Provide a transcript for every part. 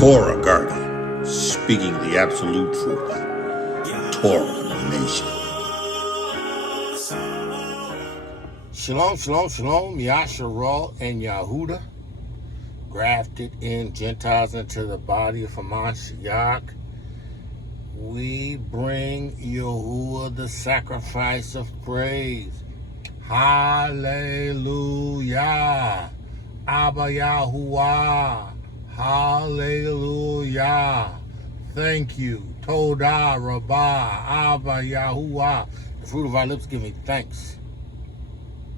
ToRaH Garden, speaking the absolute truth. ToRaH Nation. Shalom, shalom, shalom, Yashar and Yahudah, grafted in Gentiles into the body of Mashiach. We bring Yahudah the sacrifice of praise. Hallelujah. Abba Yahuwah. Hallelujah. Thank you. ToRaH, Rabbah, Abba Yahuwah. The fruit of our lips giving thanks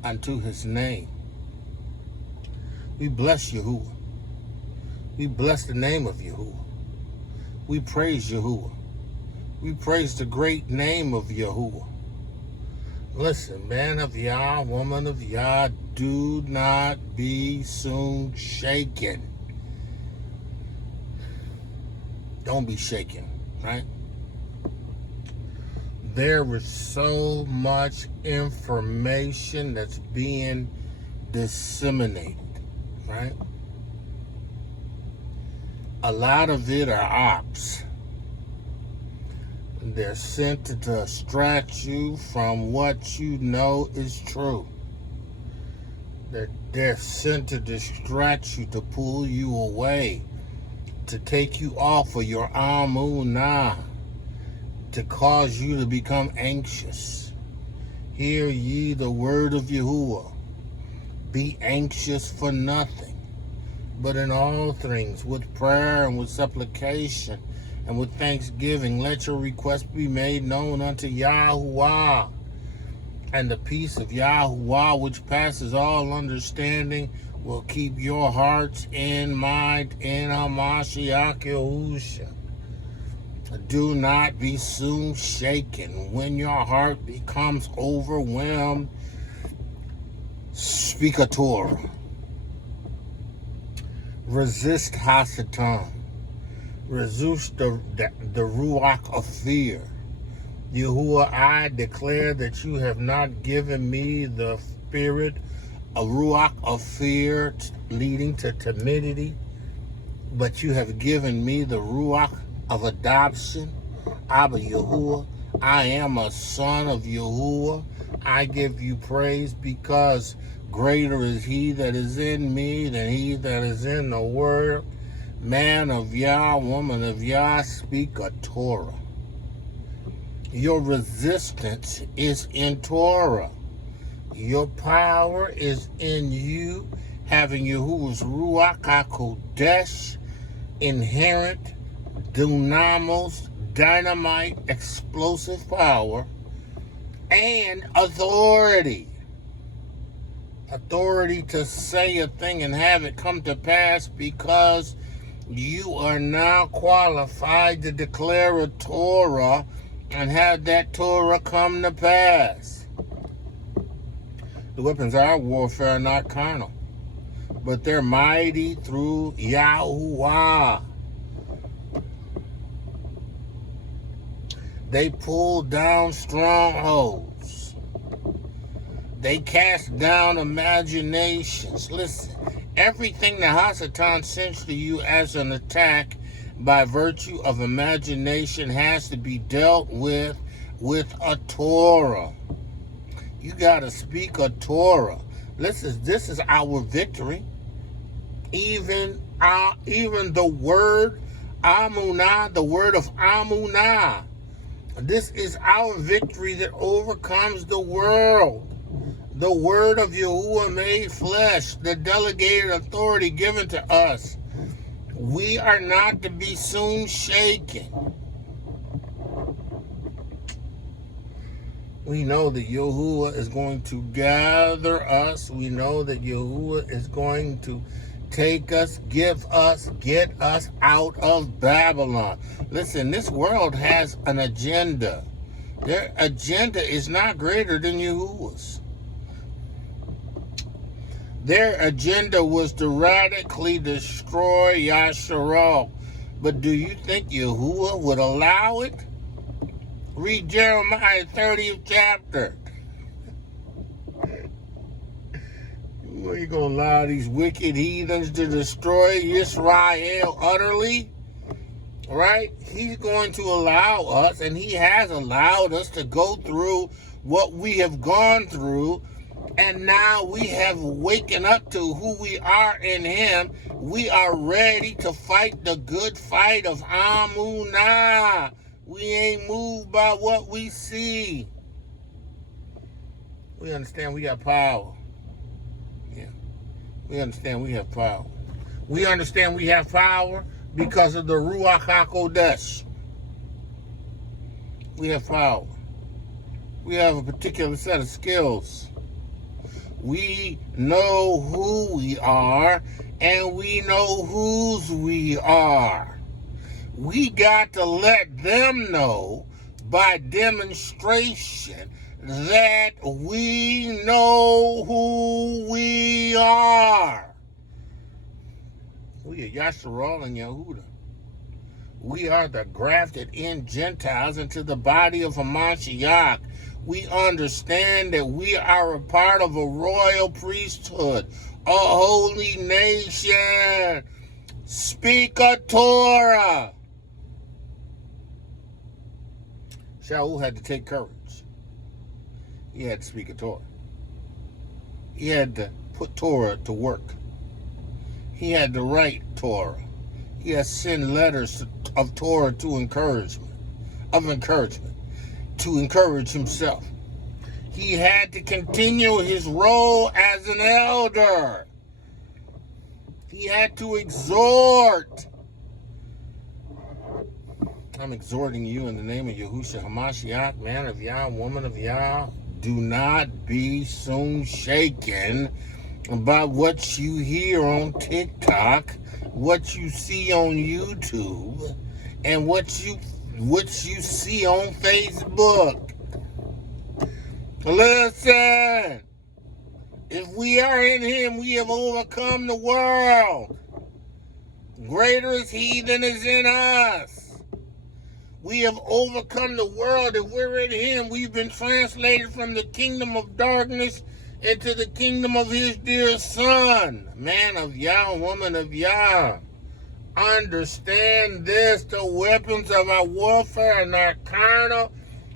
unto his name. We bless Yahuwah. We bless the name of Yahuwah. We praise Yahuwah. We praise the great name of Yahuwah. Listen, man of Yah, woman of Yah, do not be soon shaken. Don't be shaken, right? There is so much information that's being disseminated, right? A lot of it are ops. They're sent to distract you from what you know is true. They're sent to distract you, to pull you away, to take you off of your amunah, to cause you to become anxious. Hear ye the word of Yahuwah. Be anxious for nothing, but in all things, with prayer and with supplication and with thanksgiving, let your requests be made known unto Yahuwah. And the peace of Yahuwah, which passes all understanding, will keep your hearts and mind in Hamashiach Yahusha. Do not be soon shaken. When your heart becomes overwhelmed, speak a ToRaH. Resist Hasatan. Resist the RUACH of fear. Yahuwah, I declare that you have not given me the spirit of RUACH of fear leading to timidity, but you have given me the RUACH of adoption. Abba Yahuwah, I am a son of Yahuwah. I give you praise because greater is he that is in me than he that is in the world. Man of Yah, woman of Yah, speak a ToRaH. Your resistance is in ToRaH. Your power is in you having Yahuwah's Ruach HaKodesh, inherent, dunamos, dynamite, explosive power, and authority. Authority to say a thing and have it come to pass, because you are now qualified to declare a ToRaH and have that ToRaH come to pass. The weapons of our warfare are not carnal, but they're mighty through Yahuwah. They pull down strongholds. They cast down imaginations. Listen, everything that Hasatan sends to you as an attack by virtue of imagination has to be dealt with a ToRaH. You got to speak a ToRaH. This is our victory. Even the word Amunah, the word of Amunah. This is our victory that overcomes the world. The word of Yahuwah made flesh, the delegated authority given to us. We are not to be soon shaken. We know that Yahuwah is going to gather us. We know that Yahuwah is going to take us, get us out of Babylon. Listen, this world has an agenda. Their agenda is not greater than Yahuwah's. Their agenda was to radically destroy Yashar. But do you think Yahuwah would allow it? Read Jeremiah 30th chapter. You gonna allow these wicked heathens to destroy Israel utterly? Right? He's going to allow us, and he has allowed us to go through what we have gone through, and now we have waken up to who we are in him. We are ready to fight the good fight of Amunah. We ain't moved by what we see. We understand we got power. Yeah. We understand we have power. We understand we have power because of the Ruach HaKodesh. We have power. We have a particular set of skills. We know who we are, and we know whose we are. We got to let them know by demonstration that we know who we are. We are Yashar and Yahudah. We are the grafted in Gentiles into the body of Hamashiach. We understand that we are a part of a royal priesthood, a holy nation. Speak a ToRaH. Shaul had to take courage. He had to speak a ToRaH. He had to put ToRaH to work. He had to write ToRaH. He had to send letters of ToRaH to encouragement, to encourage himself. He had to continue his role as an elder. He had to exhort. I'm exhorting you in the name of Yahushua HaMashiach, man of Yah, woman of Yah. Do not be soon shaken by what you hear on TikTok, what you see on YouTube, and what you see on Facebook. Listen, if we are in him, we have overcome the world. Greater is he than is in us. We have overcome the world. If we're in him, we've been translated from the kingdom of darkness into the kingdom of his dear son. Man of Yah, woman of Yah. Understand this, the weapons of our warfare are not carnal,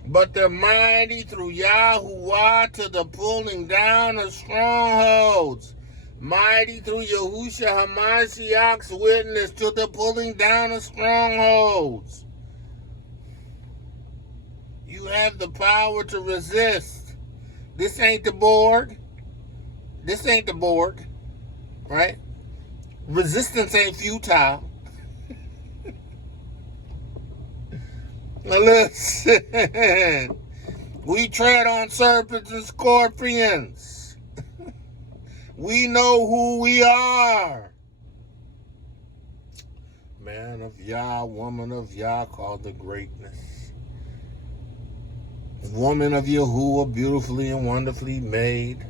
but they're mighty through Yahudah to the pulling down of strongholds. Mighty through Yahushua HaMashiach's witness to the pulling down of strongholds. You have the power to resist. This ain't the Borg. This ain't the Borg, right? Resistance ain't futile. Now listen, we tread on serpents and scorpions. We know who we are. Man of Yah, woman of Yah, called the greatness. Woman of Yahuwah, beautifully and wonderfully made.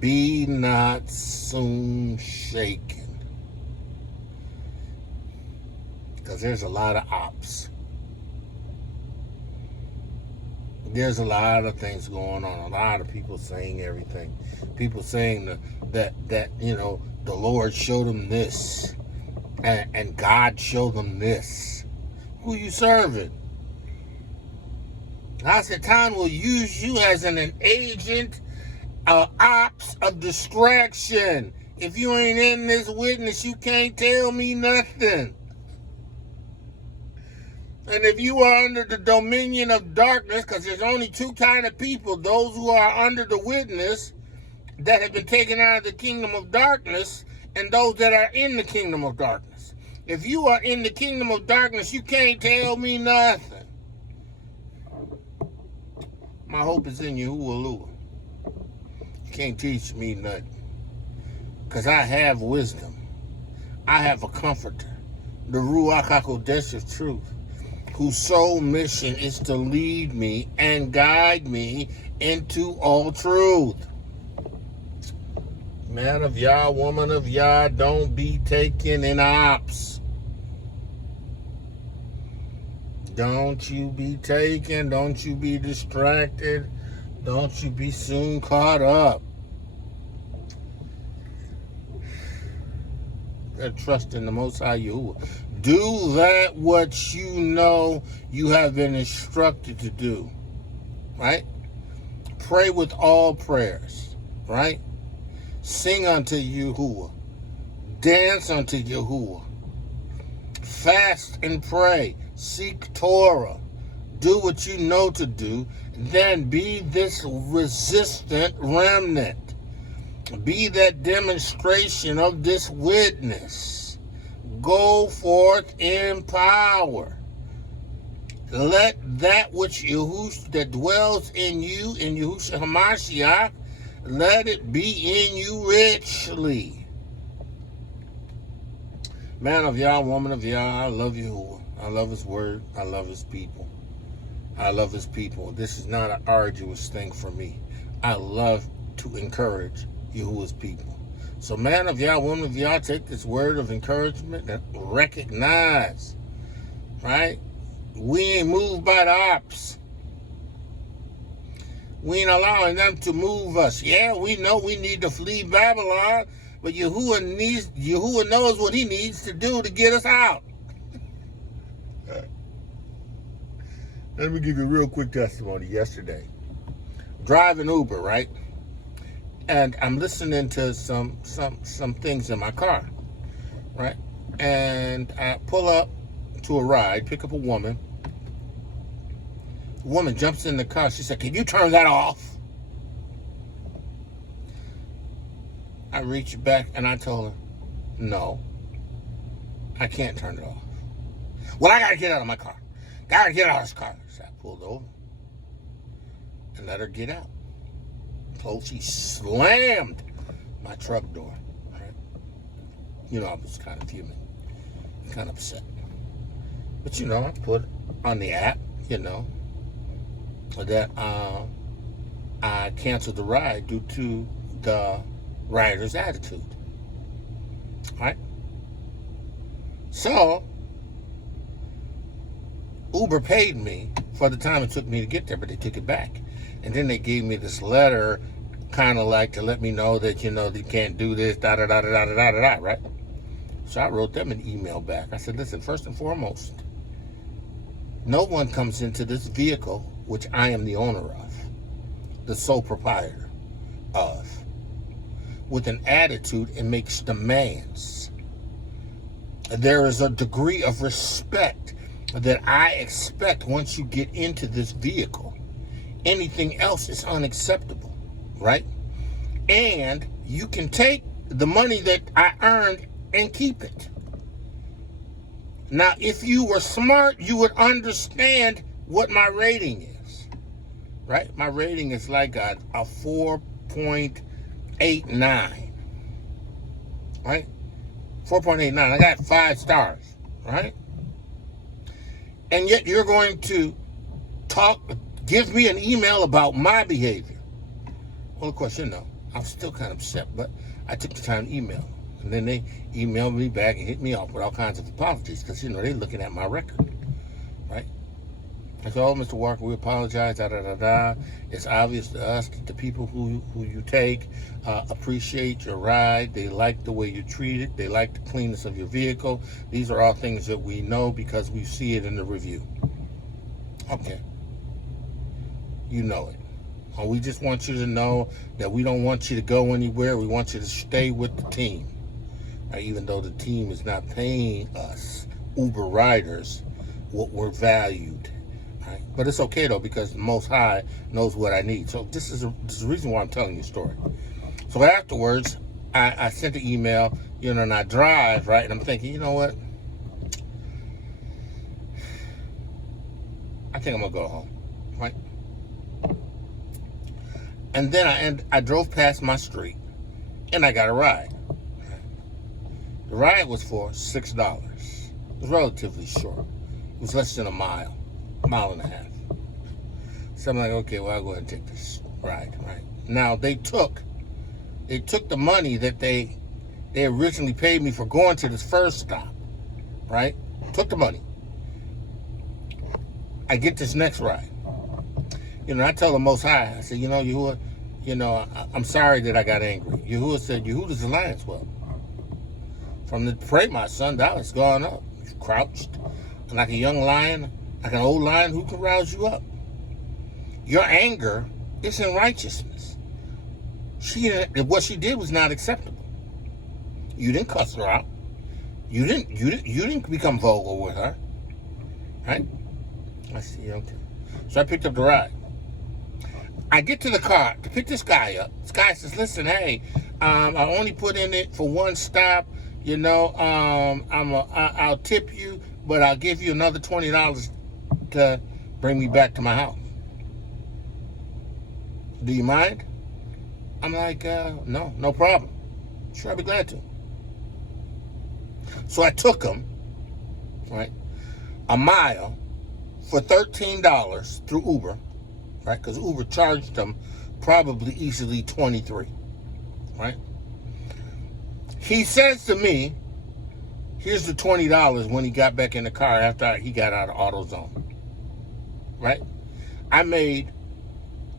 Be not soon shaken. Because there's a lot of ops. There's a lot of things going on. A lot of people saying everything. People saying that you know, the Lord showed them this. And God showed them this. Who you serving? Satan will use you as an agent of ops of distraction. If you ain't in this witness, you can't tell me nothing. And if you are under the dominion of darkness, because there's only two kind of people, those who are under the witness that have been taken out of the kingdom of darkness, and those that are in the kingdom of darkness. If you are in the kingdom of darkness, you can't tell me nothing. My hope is in Yahuwah. You can't teach me nothing. Because I have wisdom. I have a comforter. The Ruach HaKodesh of truth. Whose sole mission is to lead me and guide me into all truth. Man of Yah, woman of Yah, don't be taken in ops. Don't you be taken. Don't you be distracted. Don't you be soon caught up. trust in the Most High Yahuwah. Do that what you know you have been instructed to do, right? Pray with all prayers, right? Sing unto Yahuwah. Dance unto Yahuwah. Fast and pray. Seek ToRaH. Do what you know to do. Then be this resistant remnant. Be that demonstration of this witness. Go forth in power. Let that which Yahushua that dwells in you, in Yahushua HaMashiach, let it be in you richly. Man of Yah, woman of Yah, I love Yahuwah. I love his word. I love his people. I love his people. This is not an arduous thing for me. I love to encourage Yahuwah's people. So man of Yah, woman of Yah, take this word of encouragement and recognize, right? We ain't moved by the ops. We ain't allowing them to move us. Yeah, we know we need to flee Babylon, but Yahuwah knows what he needs to do to get us out. Let me give you a real quick testimony. Yesterday, driving Uber, right? And I'm listening to some things in my car, right? And I pull up to a ride, pick up a woman. The woman jumps in the car. She said, "Can you turn that off?" I reached back and I told her, "No, I can't turn it off." "Well, I gotta get out of my car. Gotta get out of this car." So I pulled over and let her get out. She slammed my truck door. Right? You know, I was kind of fuming, kind of upset. But you know, I put on the app, you know, that I canceled the ride due to the rider's attitude. Right? So Uber paid me for the time it took me to get there, but they took it back. And then they gave me this letter, kind of like to let me know that, you know, they can't do this, da-da-da-da-da-da-da-da, right? So I wrote them an email back. I said, listen, first and foremost, no one comes into this vehicle, which I am the owner of, the sole proprietor of, with an attitude and makes demands. There is a degree of respect that I expect once you get into this vehicle. Anything else is unacceptable, right? And you can take the money that I earned and keep it. Now, if you were smart, you would understand what my rating is, right? My rating is like a 4.89, right? 4.89. I got 5 stars, right? And yet you're going to give me an email about my behavior. Well, of course, you know, I'm still kind of upset, but I took the time to email them. And then they emailed me back and hit me off with all kinds of apologies because, you know, they're looking at my record, right? I said, "Oh, Mr. Walker, we apologize, da-da-da-da. It's obvious to us that the people who you take appreciate your ride. They like the way you treat it. They like the cleanness of your vehicle. These are all things that we know because we see it in the review." Okay. You know it. We just want you to know that we don't want you to go anywhere. We want you to stay with the team. Right? Even though the team is not paying us, Uber riders, what we're valued. Right? But it's okay, though, because the Most High knows what I need. So this is the reason why I'm telling you the story. So afterwards, I sent an email, you know, and I drive, right? And I'm thinking, you know what? I think I'm going to go home, right? And then I drove past my street, and I got a ride. The ride was for $6. It was relatively short. It was less than a mile and a half. So I'm like, okay, well, I'll go ahead and take this ride, right? Now, they took the money that they originally paid me for going to this first stop, right? Took the money. I get this next ride. You know, I tell the Most High, I said, you know, Yahuwah, you know, I'm sorry that I got angry. Yahuwah said, Yahudah's alliance. Well, from the prey, my son, thou hast gone up. You crouched like a young lion, like an old lion who can rouse you up. Your anger is in righteousness. What she did was not acceptable. You didn't cuss her out. You didn't become vulgar with her. Right? I see, okay. So I picked up the ride. I get to the car to pick this guy up. This guy says, listen, hey, I only put in it for one stop. You know, I'll tip you, but I'll give you another $20 to bring me back to my house. Do you mind? I'm like, no problem. Sure, I'll be glad to. So I took him, right, a mile for $13 through Uber, right? Because Uber charged him probably easily $23, right? He says to me, here's the $20 when he got back in the car after he got out of AutoZone, right? I made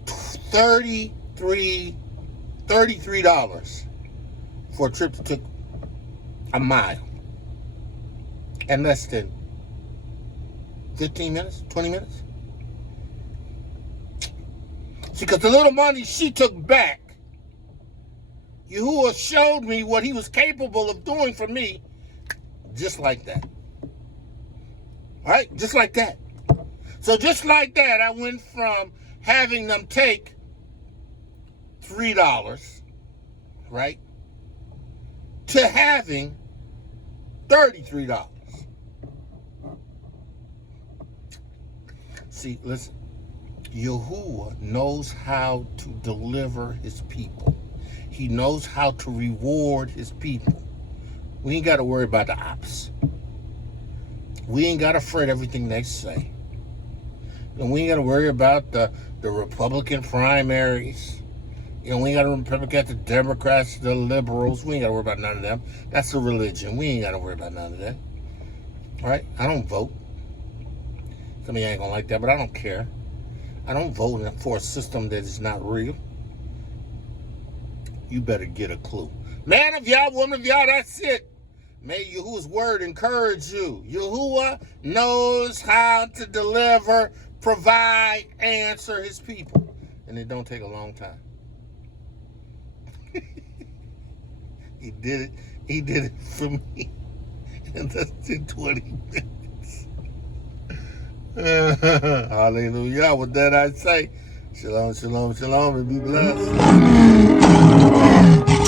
$33 for a trip that took a mile in less than 15 minutes, 20 minutes. See, because the little money she took back, Yahuwah showed me what he was capable of doing for me just like that. Right? Just like that. So just like that, I went from having them take $3, right, to having $33. See, listen, Yahuwah knows how to deliver his people. He knows how to reward his people. We ain't got to worry about the ops. We ain't got to fret everything they say. And we ain't got to worry about the Republican primaries. You know, we ain't got to worry about the Democrats, the liberals. We ain't got to worry about none of them. That's a religion. We ain't got to worry about none of that. All right? I don't vote. Some of you ain't going to like that, but I don't care. I don't vote for a system that is not real. You better get a clue. Man of Yah, woman of Yah, that's it. May Yahuwah's word encourage you. Yahuwah knows how to deliver, provide, answer his people. And it don't take a long time. He did it for me in less than 20 minutes. Hallelujah. With that I say, shalom, shalom, shalom, and be blessed.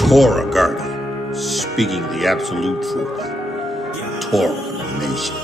ToRaH Garden, speaking the absolute truth. ToRaH Nation.